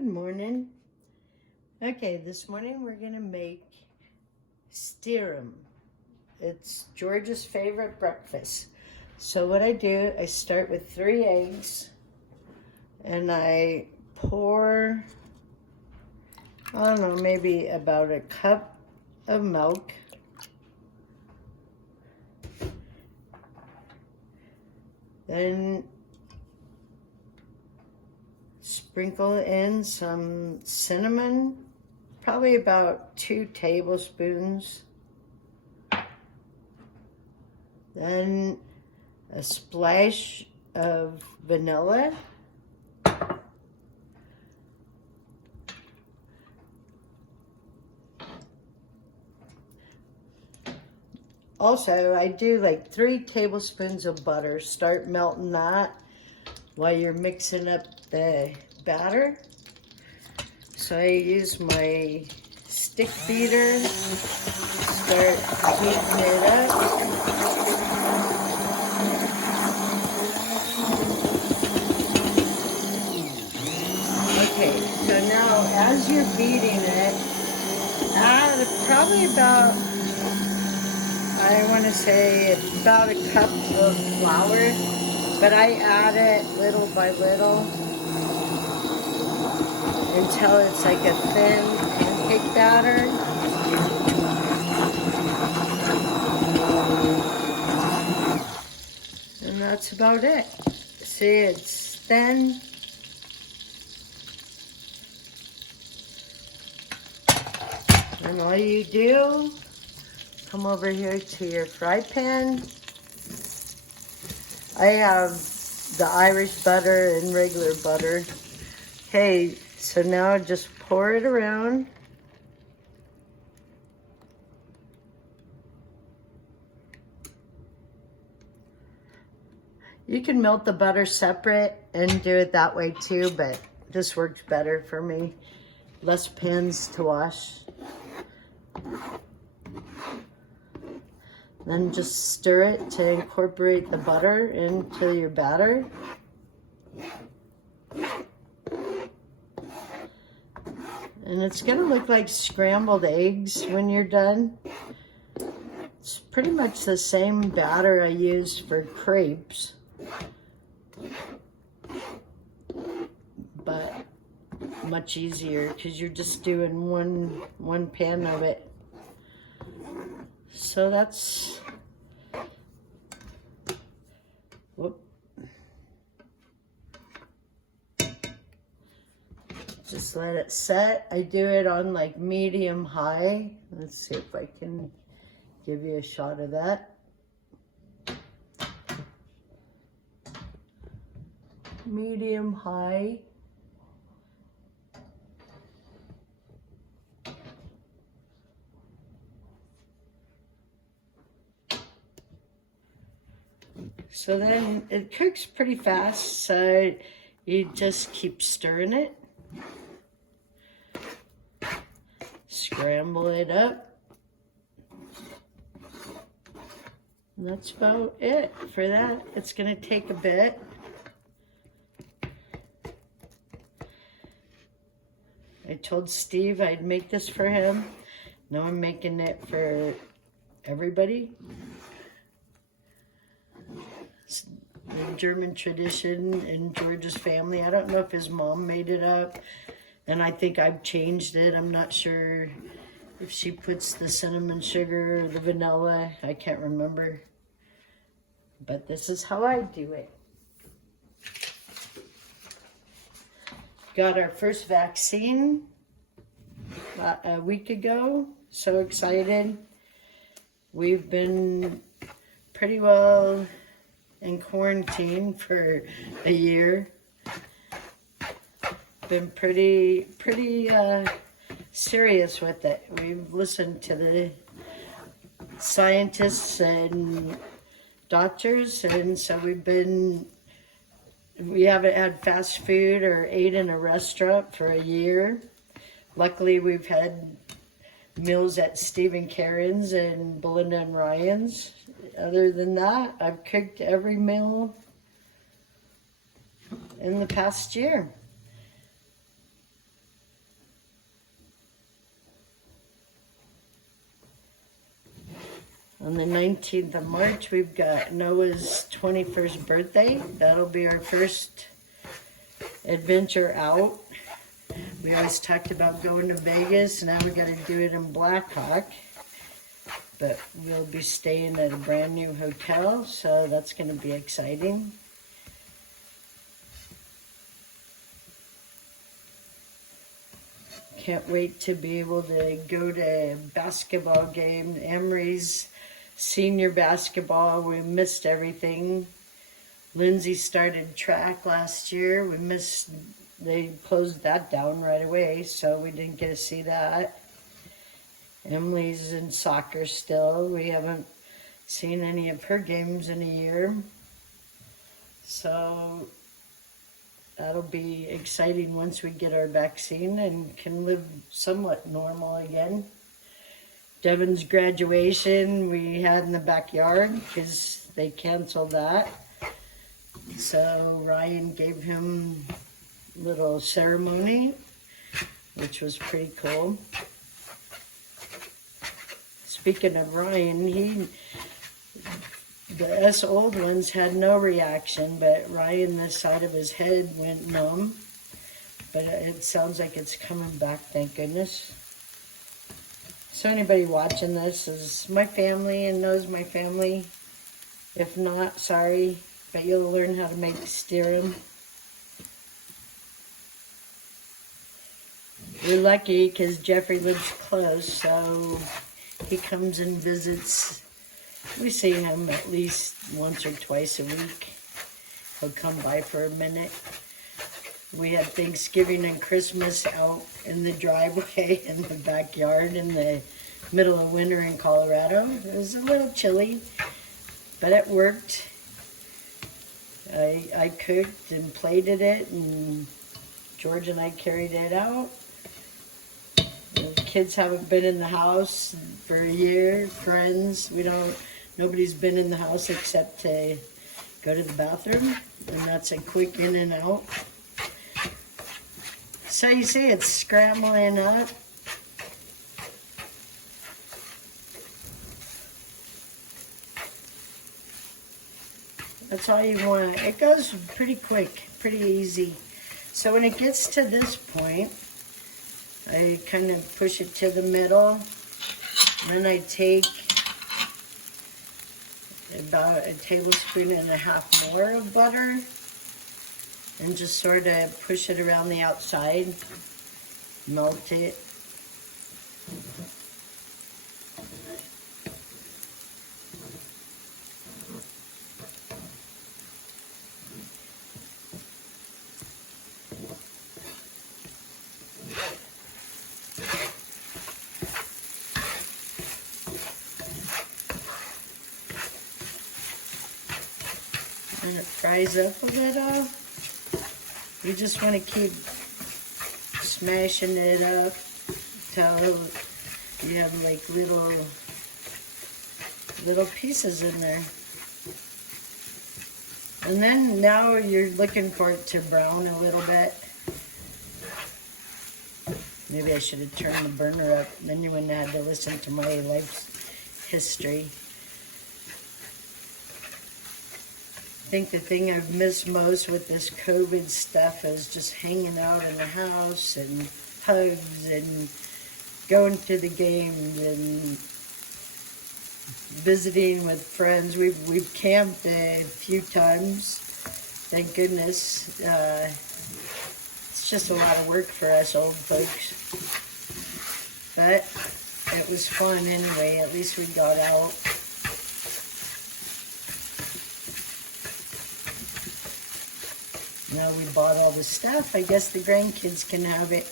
Good morning. Okay, this morning we're gonna make Stirrum. It's George's favorite breakfast. So what I do, I start with 3 eggs and I pour, I don't know, maybe about a cup of milk. Then sprinkle in some cinnamon, probably about 2 tablespoons. Then a splash of vanilla. Also, I do like 3 tablespoons of butter. Start melting that while you're mixing up the batter. So I use my stick beater, start heating it up. Okay, so now as you're beating it, add probably about, I want to say about a cup of flour, but I add it little by little until it's like a thin pancake batter. And that's about it. See, it's thin. And all you do, come over here to your fry pan. I have the Irish butter and regular butter. Okay, so now just pour it around. You can melt the butter separate and do it that way too, but this works better for me. Less pans to wash. Then just stir it to incorporate the butter into your batter. And it's gonna look like scrambled eggs when you're done. It's pretty much the same batter I use for crepes, but much easier because you're just doing one pan of it. So that's, whoop. Just let it set. I do it on like medium high. Let's see if I can give you a shot of that. Medium high. So then it cooks pretty fast, so you just keep stirring it. Scramble it up. And that's about it for that. It's gonna take a bit. I told Steve I'd make this for him. Now I'm making it for everybody. It's the German tradition in George's family. I don't know if his mom made it up, and I think I've changed it. I'm not sure if she puts the cinnamon sugar or the vanilla. I can't remember. But this is how I do it. Got our first vaccine a week ago. So excited. We've been pretty well in quarantine for a year. Been pretty serious with it. We've listened to the scientists and doctors, and so we haven't had fast food or ate in a restaurant for a year. Luckily, we've had meals at Steve and Karen's and Belinda and Ryan's. Other than that, I've cooked every meal in the past year. On the 19th of March, we've got Noah's 21st birthday. That'll be our first adventure out. We always talked about going to Vegas. Now we got to do it in Blackhawk. But we'll be staying at a brand new hotel, so that's going to be exciting. Can't wait to be able to go to a basketball game. Emery's senior basketball, we missed everything. Lindsay started track last year. They closed that down right away, so we didn't get to see that. Emily's in soccer still. We haven't seen any of her games in a year. So that'll be exciting once we get our vaccine and can live somewhat normal again. Devin's graduation we had in the backyard because they canceled that. So Ryan gave him a little ceremony, which was pretty cool. Speaking of Ryan, us old ones had no reaction, but Ryan, this side of his head went numb. But it sounds like it's coming back, thank goodness. So anybody watching this is my family and knows my family. If not, sorry, but you'll learn how to make Stirrum. We're lucky because Jeffrey lives close, so he comes and visits. We see him at least once or twice a week. He'll come by for a minute. We had Thanksgiving and Christmas out in the driveway in the backyard in the middle of winter in Colorado. It was a little chilly, but it worked. I cooked and plated it, and George and I carried it out. The kids haven't been in the house for a year. Friends, nobody's been in the house except to go to the bathroom, and that's a quick in and out. So you see it's scrambling up. That's all you want. It goes pretty quick, pretty easy. So when it gets to this point, I kind of push it to the middle, and then I take about a tablespoon and a half more of butter and just sort of push it around the outside, melt it. And it fries up a little. You just want to keep smashing it up till you have like little pieces in there. And then now you're looking for it to brown a little bit. Maybe I should have turned the burner up, then you wouldn't have to listen to my life history. I think the thing I've missed most with this COVID stuff is just hanging out in the house and hugs and going to the games and visiting with friends. We've camped a few times, thank goodness. It's just a lot of work for us old folks. But it was fun anyway, at least we got out. Now we bought all the stuff, I guess the grandkids can have it.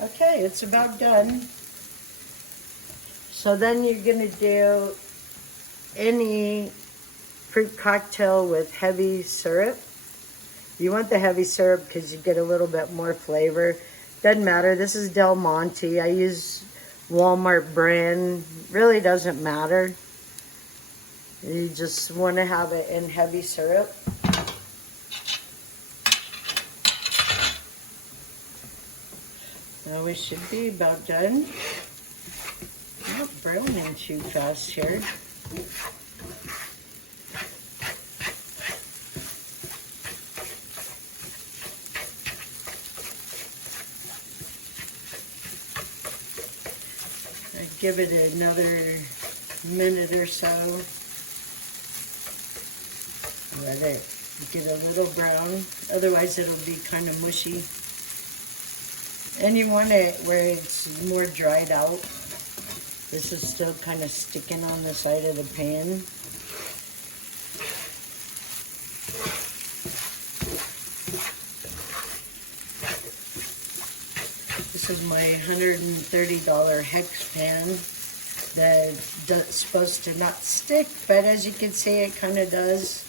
Okay, it's about done. So then you're gonna do any fruit cocktail with heavy syrup. You want the heavy syrup because you get a little bit more flavor. Doesn't matter, this is Del Monte. I use Walmart brand, really doesn't matter. You just want to have it in heavy syrup. Now we should be about done. Not browning too fast here. I'd give it another minute or so. Let it get a little brown, otherwise it'll be kind of mushy. And you want it where it's more dried out. This is still kind of sticking on the side of the pan. This is my $130 hex pan that's supposed to not stick, but as you can see, it kind of does.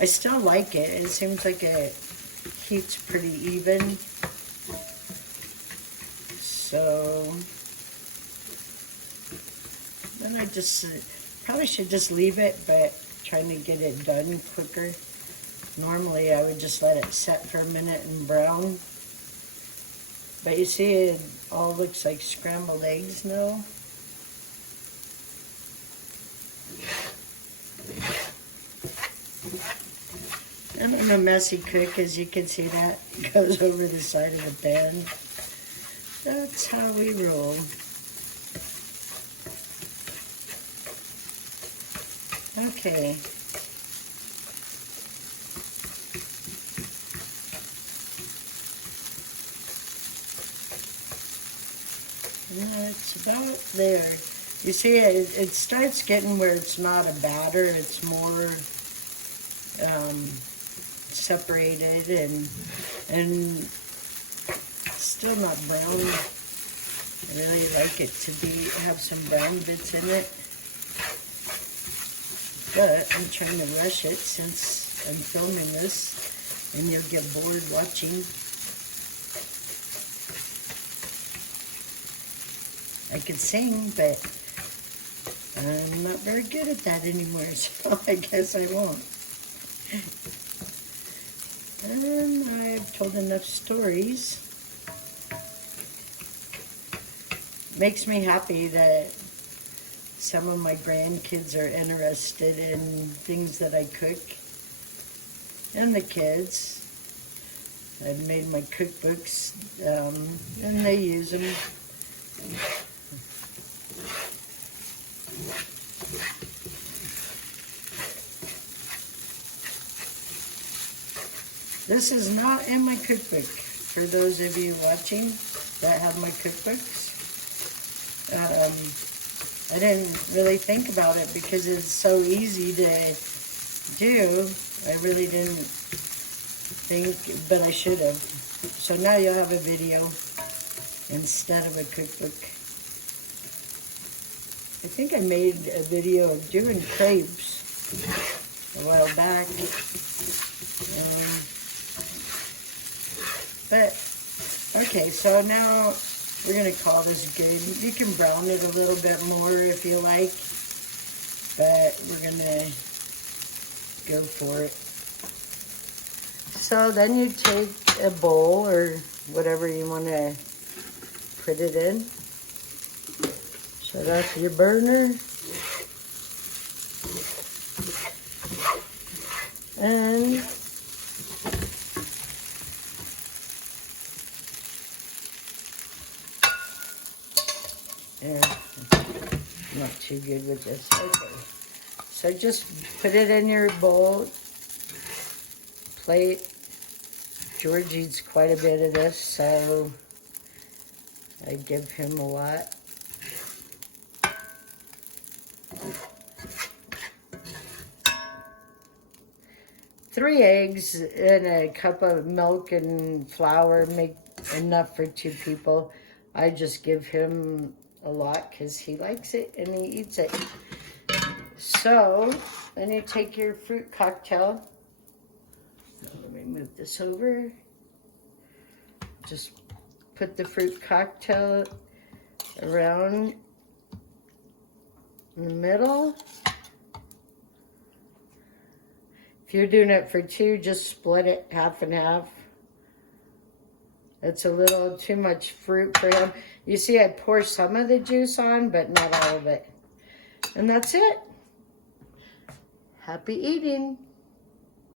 I still like it. It seems like it heats pretty even. So then I just probably should just leave it, but trying to get it done quicker. Normally I would just let it set for a minute and brown. But you see, it all looks like scrambled eggs now. I'm a messy cook, as you can see. That goes over the side of the pan. That's how we roll. Okay. It's about there. You see, it starts getting where it's not a batter, it's more separated and still not brown. I really like it to have some brown bits in it. But I'm trying to rush it since I'm filming this, and you'll get bored watching. I could sing, but I'm not very good at that anymore, so I guess I won't. And I've told enough stories. Makes me happy that some of my grandkids are interested in things that I cook, and the kids. I've made my cookbooks, and they use them. This is not in my cookbook, for those of you watching that have my cookbooks. I didn't really think about it because it's so easy to do. I really didn't think, but I should have. So now you'll have a video instead of a cookbook. I think I made a video of doing crepes a while back. But, okay, so now we're going to call this good. You can brown it a little bit more if you like, but we're going to go for it. So then you take a bowl or whatever you want to put it in. Shut off your burner. And not too good with this. Okay. So just put it in your bowl, plate. George eats quite a bit of this, so I give him a lot. Three eggs and a cup of milk and flour make enough for 2 people. I just give him a lot because he likes it and he eats it. So then you take your fruit cocktail. Let me move this over. Just put the fruit cocktail around in the middle. If you're doing it for 2, just split it half and half. It's a little too much fruit for him. You see, I pour some of the juice on, but not all of it. And that's it. Happy eating.